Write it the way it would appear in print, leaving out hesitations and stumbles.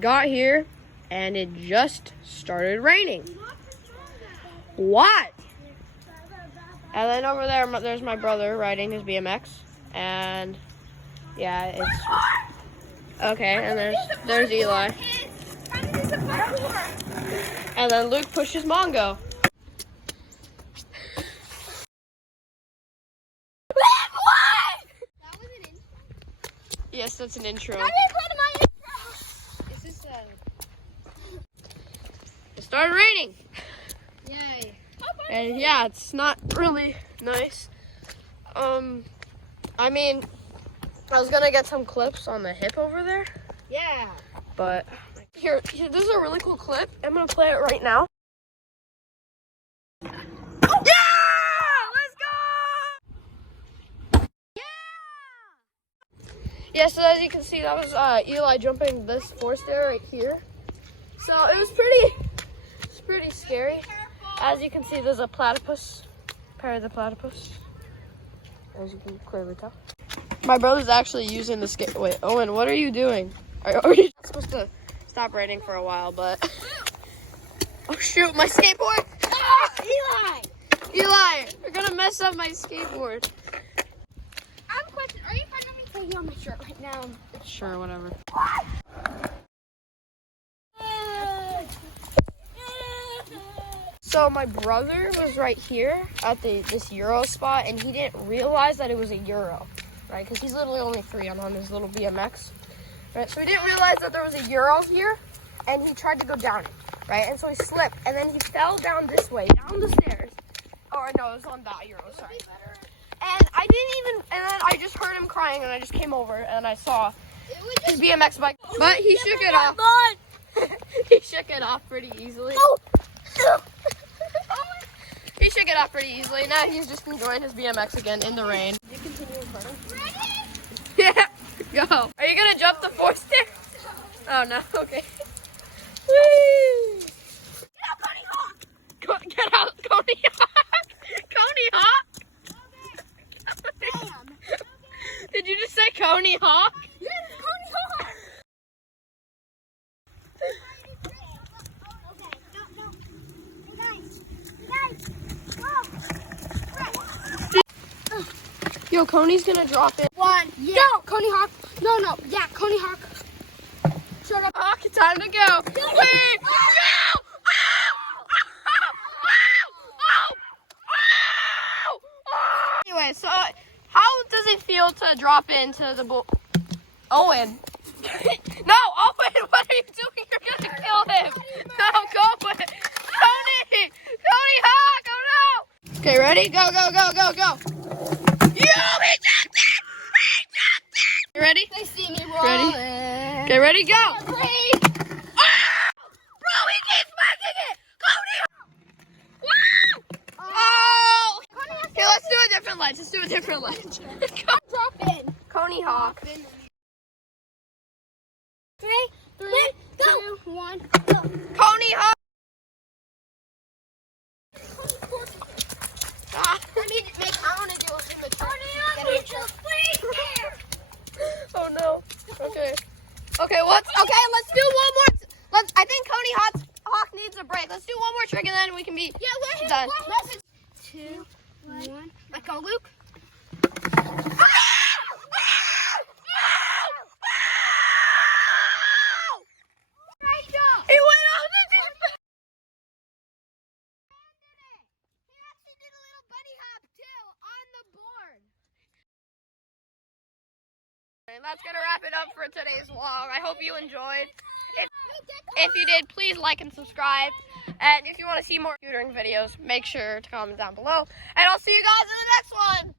got here and it just started raining. What? And then over there, there's my brother riding his BMX. And yeah, it's okay. And there's Eli. And then Luke pushes Mongo. Yes, that's an intro. It started raining. Yay. And yeah, it's not really nice. I mean, I was gonna get some clips on the hip over there. Yeah. But here, this is a really cool clip. I'm gonna play it right now. Yeah, so as you can see, that was Eli jumping this force there right here. So it was pretty scary. As you can see, there's a platypus, platypus, as you can clearly tell. My brother's actually using the skate. Wait, Owen, what are you doing? Are you supposed to stop raining for a while, but oh shoot, my skateboard! Eli! Eli, you're gonna mess up my skateboard. I have a question. Are you fine with me putting on my shirt right now? Sure, whatever. So my brother was right here at this Euro spot, and he didn't realize that it was a Euro, right? Because he's literally only 3 on his little BMX, right? So he didn't realize that there was a Euro here, and he tried to go down it, right? And so he slipped, and then he fell down this way, down the stairs. Oh, no, it was on that Euro, sorry. And I didn't even, and then I just heard him crying, and I just came over, and I saw his BMX bike. But he shook it off. He shook it off pretty easily. He shook it off pretty easily. Now he's just enjoying his BMX again in the rain. You continue recording? Yeah, go. Are you gonna jump the 4 stairs? Oh no, okay. Whee! Get out, Coney Hawk! Coney Hawk! Did you just say Coney Hawk? Yes, Coney Hawk! Yo, Coney's gonna drop it. One, yeah. No, Coney Hawk. No, yeah, Coney Hawk. Shut up. Hawk, time to go. Wait, go! Anyway, so how does it feel to drop into the bull? Owen. No, Owen, what are you doing? You're gonna kill him. No, go away. Coney Hawk, oh no. Okay, ready? Go. You You ready? They see me rolling. Ready? Okay, ready, go. Oh! Bro, he keeps making it. Coney. Oh. Okay, let's do a different ledge. Drop in. Coney Hawk. 3, 2, 1, go. Coney Hawk. I want to do it in the truck. Oh no. Okay, let's do one more. I think Coney Hawk needs a break. Let's do one more trick and then we can be done. 2, 1. Let go, Luke. He went off the deep. He actually did a little bunny hop too on the board. And that's gonna wrap it up for today's vlog. I hope you enjoyed. If you did, please like and subscribe. And if you want to see more tutoring videos, make sure to comment down below. And I'll see you guys in the next one.